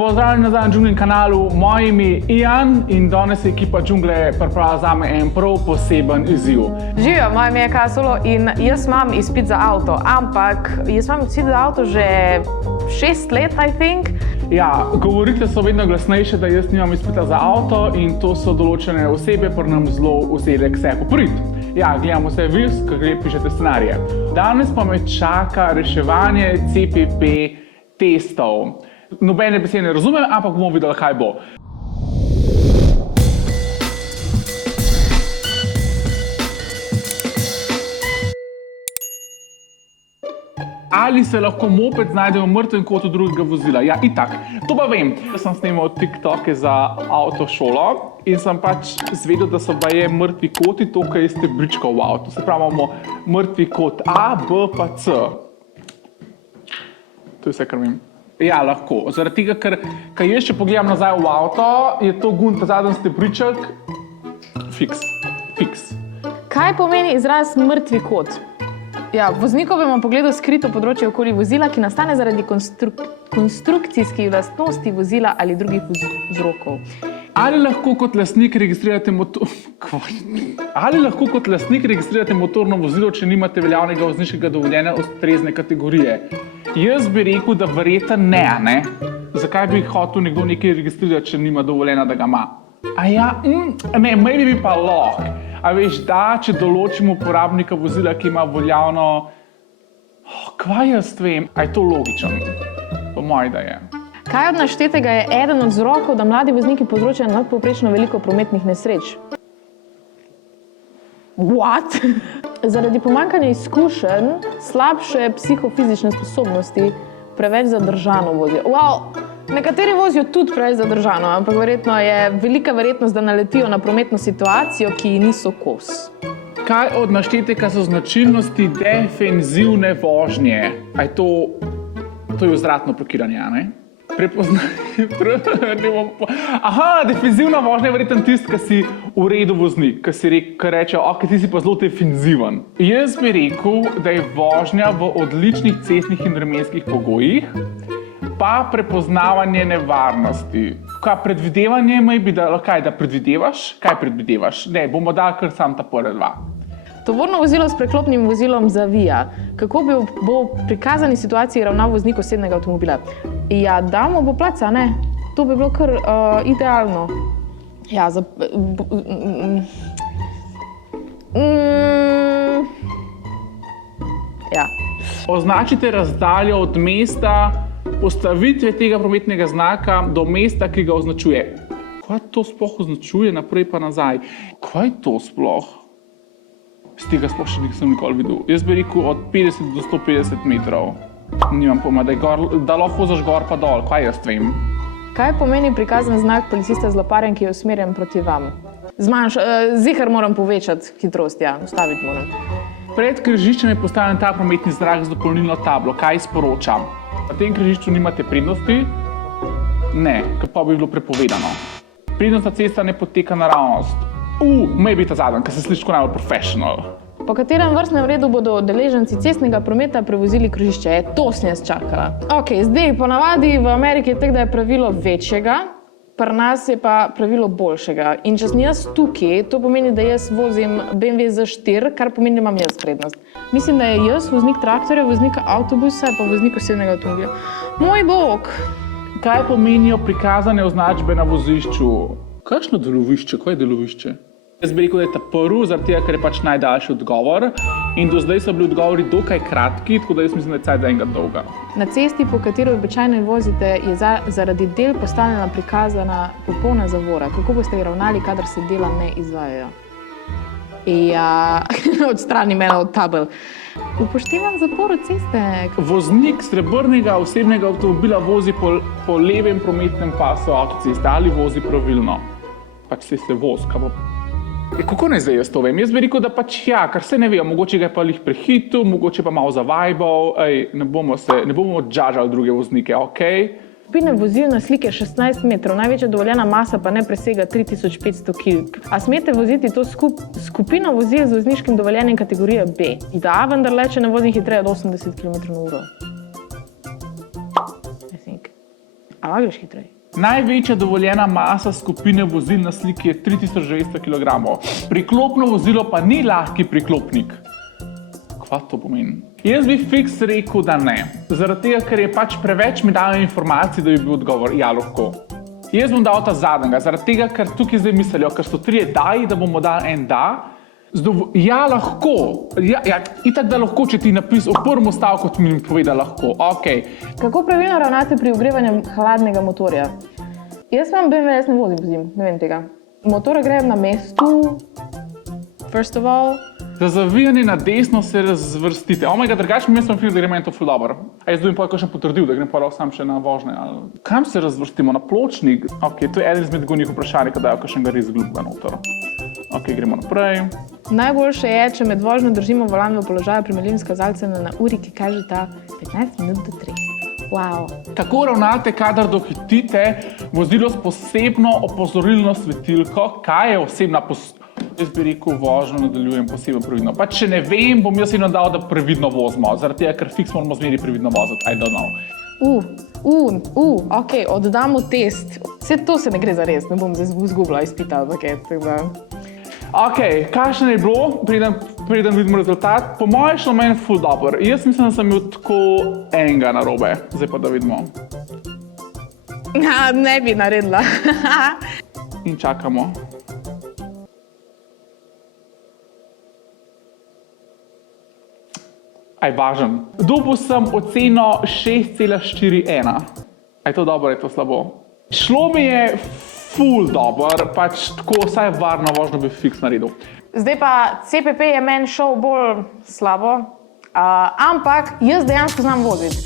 Pozdravljeni nazaj na Džunglin kanalu, moje ime je Ian in danes je ekipa Džungle pripravila zame en prav poseben izziv. Živijo, moje ime je Kaja Solo in jaz imam izpit za avto, ampak jaz imam izpit za avto že 6 let, I think. Ja, govorite so vedno glasnejše, da jaz nimam izpita za avto in to so določene osebe, pri nam zelo vzele k sebi popriti. Ja, gledamo se vis, ko pišete scenarije. Danes pa me čaka reševanje CPP testov. Nobene besede ne razumem, ampak bomo videli, kaj bo. Ali se lahko moped znajde v mrtvem kotu drugega vozila? Ja, itak. To pa vem. Jaz sem snemal TikToke za avtošolo in sem pač zvedel, da so baje mrtvi koti, to, kar je stebričkov v avtu. Se pravi, imamo mrtvi kot A, B pa C. To je vse, kar vem. Ja, lahko. Zaradi tega, ker jaz še pogledam nazaj v avto, je to gund ta zadnji stebriček. Fiks. Kaj pomeni izraz mrtvi kot? Ja, v voznikovem pogledu skrito področje okoli vozila, ki nastane zaradi konstrukcijskih lastnosti vozila ali drugih vzrokov. Ali lahko kot lastnik registrirate motorno vozilo, če nimate veljavnega vozniškega dovoljenja ustrezne kategorije? Jaz bi rekel, da verjetno ne. Zakaj bi hotel nekdo nekaj registrirati, če nima dovoljena, da ga ima? A ja, ne, maybe bi pa lahko. A veš, da, če določimo uporabnika vozila, ki ima veljavno... Kvaj jaz vem? A je to logično? Po moji, da je. Kaj od naštetega je eden od vzrokov, da mladi vozniki povzročajo nadpovprečno veliko prometnih nesreč? What? Zaradi pomanjkanja izkušenj, slabše psihofizične sposobnosti, preveč zadržano vozijo. Nekateri vozijo tudi preveč zadržano, ampak verjetno je velika verjetnost, da naletijo na prometno situacijo, ki ji niso kos. Kaj od naštetega so značilnosti defenzivne vožnje? To je vzvratno blokiranje, ne? Defenzivna vožnja je verjetno tisti, ki si v redu voznik, ki reče, ok, ti si pa zelo defenziven. Jaz bi rekel, da je vožnja v odličnih cestnih in vremenskih pogojih, pa prepoznavanje nevarnosti. Predvidevanje bi da predvidevaš? Kaj predvidevaš? Ne, bomo dali kar sam ta prva dva. Tovorno vozilo s preklopnim vozilom zavija. Kako bo v prikazani situaciji ravnal voznik osebnega avtomobila? Ja, damo bo placa, ne? To bi bilo kar idealno. Ja, ja. Označite razdaljo od mesta postavitve tega prometnega znaka do mesta, ki ga označuje. Kaj to sploh označuje, naprej pa nazaj? Kaj je to sploh? Z tega sploh še nisem nikoli videl. Jaz bi rekel od 50 do 150 metrov. Nimam pojma, da lahko voziš gor pa dol. Kaj jaz vem? Kaj pomeni prikazan znak policista z loparjem, ki je usmerjen proti vam? Zihar moram povečati hitrost, ja, ustaviti moram. Pred križiščem je postavljen ta prometni znak z dopolnilno tablo. Kaj sporočam? Na tem križišču nimate prednosti? Ne, ker pa bi bilo prepovedano. Prednostna cesta ne poteka naravnost. Maybe ta zadnji, ker se sliši kot najbolj professional. Po katerem vrstnem redu bodo udeleženci cestnega prometa prevozili križišče? To sem jaz čakala. Ok, zdaj ponavadi v Ameriki je tako, da je pravilo večjega, pri nas je pa pravilo boljšega. In če sem jaz tukaj, to pomeni, da jaz vozim BMW Z4, kar pomeni, da imam jaz prednost. Mislim, da je jaz voznik traktorja, voznik avtobusa pa voznik osebnega avtomobila. Moj bog! Kaj pomenijo prikazane označbe na vozišču? Kakšno delovišče? Kaj je delovišče? Jaz bi rekel, da je ta prvi, zaradi tega, ker je pač najdaljši odgovor. In do zdaj so bili odgovori dokaj kratki, tako da jaz mislim, da je cajt za enega dolga. Na cesti, po kateri običajno vozite, je zaradi del postavljena prikazana popolna zavora. Kako boste ravnali, kadar se dela ne izvajajo? Ja, odstrani mene od tabel. Upoštevam zaporo ceste. Voznik srebrnega osebnega avtomobila vozi po levem prometnem pasu avtoceste ali vozi pravilno. Pač se vozi, kaj bo... Kako naj zdaj jaz to vem? Jaz bi rekel, da pač ja, kar se ne ve, mogoče ga je pa lih prehitil, mogoče pa malo zavajbal, ne bomo džadžali druge voznike, okej? Skupina vozil na slike 16 metrov, največja dovoljena masa pa ne presega 3500 kg. A smete voziti to skupino vozil z vozniškim dovoljenjem kategorije B? Da, vendar le, če ne vozim hitreje od 80 km/h. A greš hitreje? Največja dovoljena masa skupine vozil na sliki je 3900 kg. Priklopno vozilo pa ni lahki priklopnik. Kaj to pomeni? Jaz bi fiks rekel, da ne. Zaradi tega, ker je pač preveč mi dajo informacij, da bi bil odgovor, ja, lahko. Jaz bom dal ta zadnjega, zaradi tega, ker tukaj zdaj mislijo, ker so 3 daji, da bomo dali en da. Ja, lahko. Itak da lahko, če ti napisal v prvem stavku, ti mi poveda lahko. Okay. Kako pravilno ravnate pri ogrevanju hladnega motorja? Jaz imam BMW, jaz ne vozim po zim, ne vem tega. Motor grejem na mestu, first of all. Za zavijanje na desno se razvrstite. Drugače mi mislim, da gremo en to ful dobro. A jaz dobim pa kakšen potrdil, da grem pa lahko sam še na vožnje. Kam se razvrstimo? Na pločnik? Ok, to je eden izmed gornjih vprašanj, ko dajo kakšnega res glupega noter. Ok, gremo naprej. Najboljše je, če med vožnjo držimo volan v položaju primerljivim s kazalcem na uri, ki kaže ta 15 minut do 3. Wow. Kako ravnate, kadar dohitite vozilo s posebno opozorilno svetilko? Kaj je osebna Jaz bi rekel, vožnjo nadaljujem posebej previdno. Pa če ne vem, bom jaz eno dal, da previdno vozimo. Zaradi tega, ker fiks moramo zmeri previdno voziti. I don't know. Ok, oddamo test. Vse to se ne gre za res, ne bom zdaj izgubila izpita. Ok, kakšno je bilo, preden vidimo rezultat? Po mojem šlo meni ful dobro. Jaz mislim, da sem imel tako enega narobe. Zdaj pa da vidimo. Ne bi naredila. In čakamo. Aj, važen. Dobil sem oceno 6,41. Aj, to dobro, je to slabo. Šlo mi je ful dobro, pač tako vsaj varno vožnjo bi fiks naredil. Zdaj pa CPP je meni šel bolj slabo, ampak jaz dejansko znam voziti.